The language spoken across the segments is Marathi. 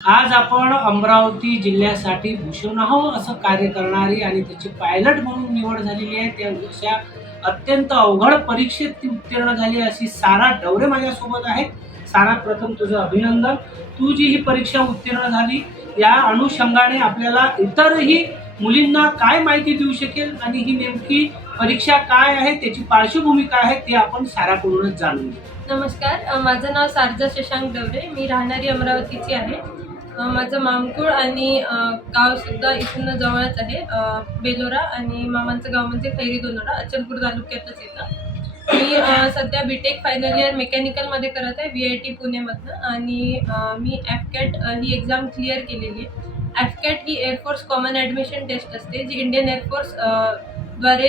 आज आपण अमरावती जिल्ह्यासाठी भूषण आहो असं कार्य करणारी आणि त्याची पायलट म्हणून निवड झालेली आहे. त्या अशा अत्यंत अवघड परीक्षेत ती उत्तीर्ण झाली अशी सारा डवरे माझ्यासोबत आहेत. सारा प्रथम तुझं अभिनंदन. तू जी ही परीक्षा उत्तीर्ण झाली या अनुषंगाने आपल्याला इतरही मुलींना काय माहिती देऊ शकेल आणि ही नेमकी परीक्षा काय आहे त्याची पार्श्वभूमी काय आहे ते आपण साराकडूनच जाणून घेऊ. नमस्कार. माझं नाव सारजा शशांक डवरे. मी राहणारी अमरावतीची आहे. माझं मामकुळ आणि गावसुद्धा इथून जवळच आहे. बेलोरा आणि मामांचं गाव म्हणजे खैरी दोनोरा अचलपूर तालुक्यातच येतं. मी सध्या बी टेक फायनल इयर मेकॅनिकलमध्ये करत आहे व्ही आय टी पुणेमधनं. आणि मी ॲफकॅट ही एक्झाम क्लिअर केलेली आहे. ॲफकॅट ही air force common admission test असते जी इंडियन एअरफोर्सद्वारे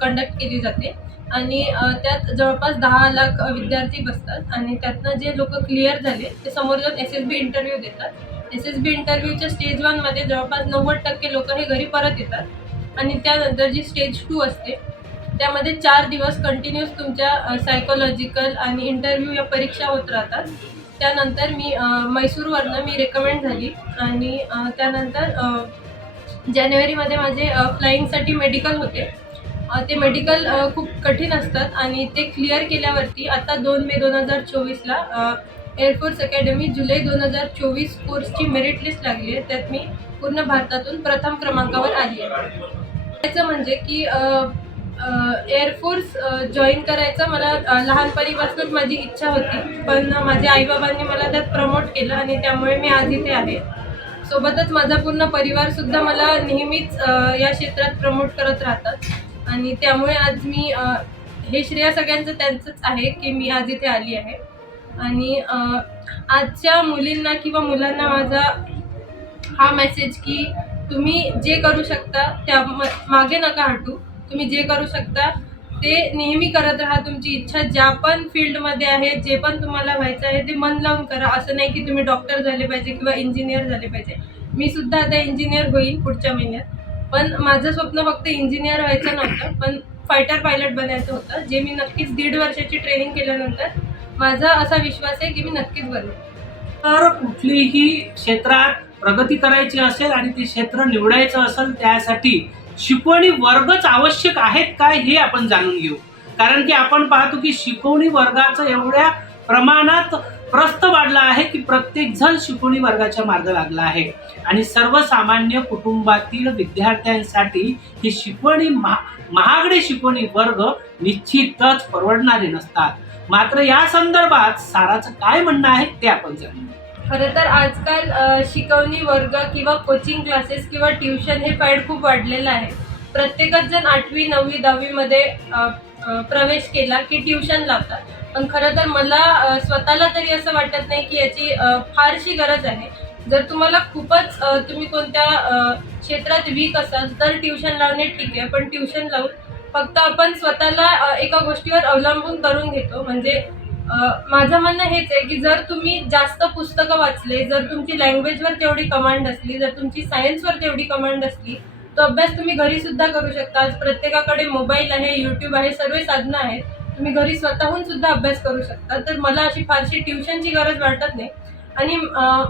कंडक्ट केली जाते. आणि त्यात जवळपास दहा लाख विद्यार्थी बसतात. आणि त्यातनं जे लोक क्लिअर झाले ते समोर जाऊन एस एस बी इंटरव्ह्यू देतात. एस एस बी इंटरव्ह्यूच्या स्टेज वनमध्ये जवळपास नव्वद टक्के लोक हे घरी परत येतात. आणि त्यानंतर जी स्टेज टू असते त्यामध्ये चार दिवस कंटिन्युअस तुमच्या सायकोलॉजिकल आणि इंटरव्ह्यू या परीक्षा होत राहतात. त्यानंतर मी मैसूरवरनं मी रेकमेंड झाली. आणि त्यानंतर जानेवारीमध्ये माझे फ्लाईंगसाठी मेडिकल होते. ते मेडिकल खूप कठीण असतात आणि ते क्लिअर केल्यावरती आता दोन मे दोन हजार चोवीसला एअरफोर्स अकॅडमी जुलै दोन हजार चोवीस कोर्सची मेरिट लिस्ट लागली आहे. त्यात मी पूर्ण भारतातून प्रथम क्रमांकावर आली आहे. त्याचं म्हणजे की एअरफोर्स जॉईन करायचं मला लहानपणीपासूनच माझी इच्छा होती. पण माझ्या आईबाबांनी मला त्यात प्रमोट केलं आणि त्यामुळे मी आज इथे आहे. सोबतच माझा पूर्ण परिवारसुद्धा मला नेहमीच या क्षेत्रात प्रमोट करत राहतात. आणि त्यामुळे आज मी हे श्रेय सगळ्यांचं त्यांचंच आहे की मी आज इथे आली आहे. आणि आजच्या मुलींना किंवा मुलांना माझा हा मेसेज की तुम्ही जे करू शकता त्या मागे नका हटू. तुम्ही जे करू शकता ते नेहमी करत राहा. तुमची इच्छा ज्या पण फील्डमध्ये आहे जे पण तुम्हाला व्हायचं आहे ते मन लावून करा. असं नाही की तुम्ही डॉक्टर झाले पाहिजे किंवा इंजिनियर झाले पाहिजे. मी सुद्धा आता इंजिनियर होईल पुढच्या महिन्यात. पण माझं स्वप्न फक्त इंजिनियर व्हायचं नव्हतं पण फायटर पायलट बनायचं होतं जे मी नक्कीच दीड वर्षाची ट्रेनिंग केल्यानंतर माझा असा विश्वास आहे की मी नक्कीच बनेन तर कुठलीही क्षेत्रात प्रगती करायची असेल आणि ते क्षेत्र निवडायचं असेल त्यासाठी शिकवणी वर्गच आवश्यक आहेत काय हे आपण जाणून घेऊ. कारण की आपण पाहतो की शिकवणी वर्गाचं एवढ्या प्रमाणात प्रस्त वाढला आहे की प्रत्येक जण शिकवणी वर्गाच्या मार्ग लागला आहे. आणि सर्वसामान्य कुटुंबातील विद्यार्थ्यांसाठी ही शिकवणी महा महागडे शिकवणी वर्ग निश्चितच परवडणारे नसतात. मात्र या संदर्भात साराचं काय म्हणणं आहे ते आपण जाणून खरं तर आजकाल शिकवणी वर्ग किंवा कोचिंग क्लासेस किंवा ट्युशन हे पॅड खूप वाढलेलं आहे. प्रत्येकच जण आठवी नववी दहावीमध्ये प्रवेश केला की ट्युशन लावतात. पण खरं तर मला स्वतःला तरी असं वाटत नाही की याची फारशी गरज आहे. जर तुम्हाला खूपच तुम्ही कोणत्या क्षेत्रात वीक असाल तर ट्युशन लावणे ठीक आहे. पण ट्युशन लावून फक्त आपण स्वतःला एका गोष्टीवर अवलंबून करून घेतो. म्हणजे माझं म्हणणं हेच आहे की जर तुम्ही जास्त पुस्तकं वाचले जर तुमची लँग्वेजवर तेवढी कमांड असली जर तुमची सायन्सवर तेवढी कमांड असली तो अभ्यास तुम्ही घरी सुद्धा करू शकता. आज प्रत्येकाकडे मोबाईल आहे यूट्यूब आहे सर्व साधनं आहेत. तुम्ही घरी स्वतःहून सुद्धा अभ्यास करू शकता. तर मला अशी फारशी ट्युशनची गरज वाटत नाही. आणि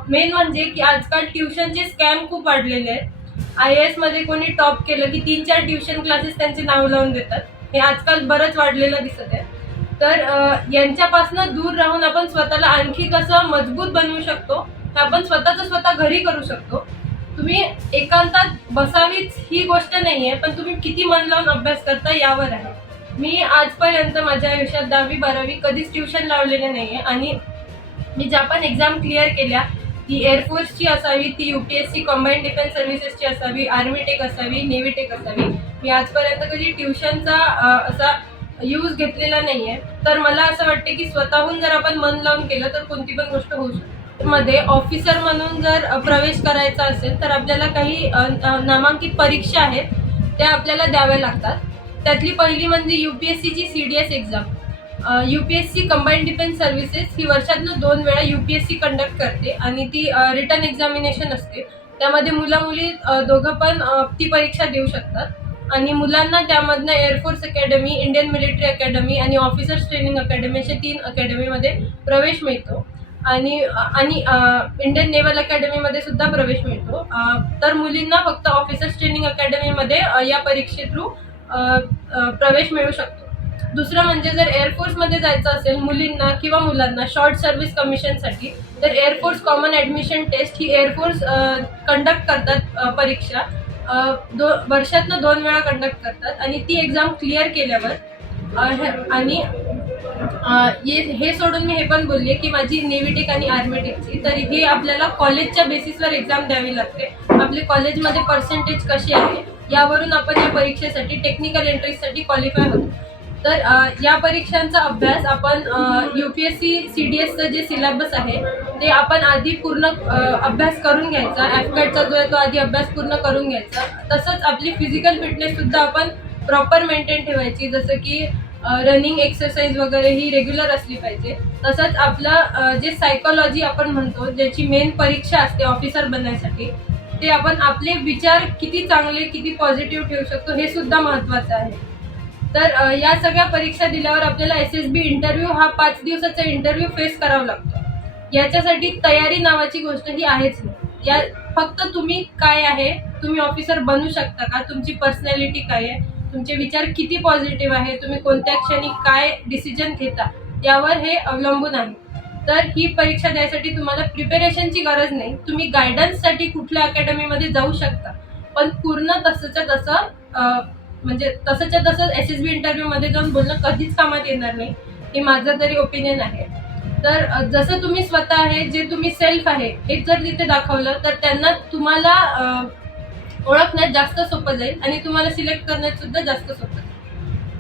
मेन म्हणजे की आजकाल ट्युशनचे स्कॅम खूप वाढलेले आहेत. आय एसमध्ये कोणी टॉप केलं की तीन चार ट्युशन क्लासेस त्यांचे नाव लावून देतात. हे आजकाल बरंच वाढलेलं दिसत आहे. तर यांच्यापासून दूर राहून आपण स्वतःला आणखी कसं मजबूत बनवू शकतो हे आपण स्वतःच स्वतः घरी करू शकतो. तुम्ही एकांतात बसावीच ही गोष्ट नाही आहे पण तुम्ही किती मन लावून अभ्यास करता यावर आहे. मी आजपर्यंत माझ्या आयुष्यात दहावी बारावी कधीच ट्युशन नाही आहे आणि मी ज्या पण एक्झाम क्लिअर केल्या ती एअरफोर्सची असावी ती U P S C combine defence सर्व्हिसेसची असावी आर्मी टेक असावी नेव्ही टेक असावी. मी आजपर्यंत कधी ट्युशनचा असा यूज घेतलेला नाही आहे तर मला असं वाटते की स्वतःहून जर आपण मन लावून केलं तर कोणती पण गोष्ट होऊ शकते. मध्ये ऑफिसर म्हणून जर प्रवेश करायचा असेल तर आपल्याला काही नामांकित परीक्षा आहेत त्या आपल्याला द्याव्या लागतात. त्यातली पहिली म्हणजे U P S C D S exam U P S C combined defence services ही वर्षातनं दोन वेळा U P S C conduct करते आणि ती रिटर्न एक्झामिनेशन असते. त्यामध्ये मुलं मुली दोघं पण ती परीक्षा देऊ शकतात. आणि मुलांना त्यामधनं air force academy Indian military academy आणि ऑफिसर्स ट्रेनिंग अकॅडमी अशा तीन अकॅडमीमध्ये प्रवेश मिळतो. आणि आणि इंडियन नेव्हल अकॅडमीमध्ये सुद्धा प्रवेश मिळतो. तर मुलींना फक्त ऑफिसर्स ट्रेनिंग अकॅडमीमध्ये या परीक्षे थ्रू प्रवेश मिळू शकतो. दुसरं म्हणजे जर एअरफोर्समध्ये जायचं असेल मुलींना किंवा मुलांना शॉर्ट सर्व्हिस कमिशनसाठी तर air force common admission test ही एअरफोर्स कंडक्ट करतात परीक्षा. दो वर्षातनं दोन वेळा कंडक्ट करतात आणि ती एक्झाम क्लिअर केल्यावर आणि हे हे सोडून मी हे पण बोलले की माझी नेव्हिटेक आणि आर्मेटेकची तर ही आपल्याला कॉलेजच्या बेसिसवर एक्झाम द्यावी लागते. आपले कॉलेजमध्ये पर्सेंटेज कशी आहे? यावरून आपण या परीक्षेसाठी टेक्निकल एंट्रीसाठी क्वालिफाय होतो. तर या परीक्षांचा अभ्यास आपण U P S C C D एसचं जे सिलेबस आहे ते आपण आधी पूर्ण अभ्यास करून घ्यायचा. ॲफकॅटचा जो आहे तो आधी अभ्यास पूर्ण करून घ्यायचा. तसंच आपली फिजिकल फिटनेससुद्धा आपण प्रॉपर मेंटेन ठेवायची. जसं की रनिंग एक्सरसाइज वगैरे ही रेग्युलर असली पाहिजे. तसंच आपलं जे सायकोलॉजी आपण म्हणतो ज्याची मेन परीक्षा असते ऑफिसर बनण्यासाठी ते आपण आपले विचार किती चांगले किती पॉझिटिव्ह ठेवू शकतो हे सुद्धा महत्त्वाचं आहे. तर या सगळ्या परीक्षा दिल्यावर आपल्याला एस एस बी इंटरव्ह्यू हा पाच दिवसाचा इंटरव्ह्यू फेस करावा लागतो. याच्यासाठी तयारी नावाची गोष्ट ही आहेच नाही. या फक्त तुम्ही काय आहे तुम्ही ऑफिसर बनू शकता का? तुमची पर्सनॅलिटी काय आहे? तुमचे विचार किती पॉझिटिव्ह आहे? तुम्ही कोणत्या क्षणी काय डिसिजन घेता? यावर हे अवलंबून आहे. तर ही परीक्षा द्यायसाठी तुम्हाला प्रिपेरेशनची गरज नाही. तुम्ही गायडन्ससाठी कुठल्या अकॅडमीमध्ये जाऊ शकता. पण पूर्ण तसंच्या तसं म्हणजे तसंच्या तसं एस एस बी इंटरव्ह्यूमध्ये जाऊन बोलणं कधीच कामात येणार नाही. हे माझं तरी ओपिनियन आहे. तर जसं तुम्ही स्वतः आहे जे तुम्ही सेल्फ आहे हे जर तिथे दाखवलं तर त्यांना तुम्हाला ओळखण्यात जास्त सोपं जाईल आणि तुम्हाला सिलेक्ट करण्यात सुद्धा जास्त सोपं जाईल.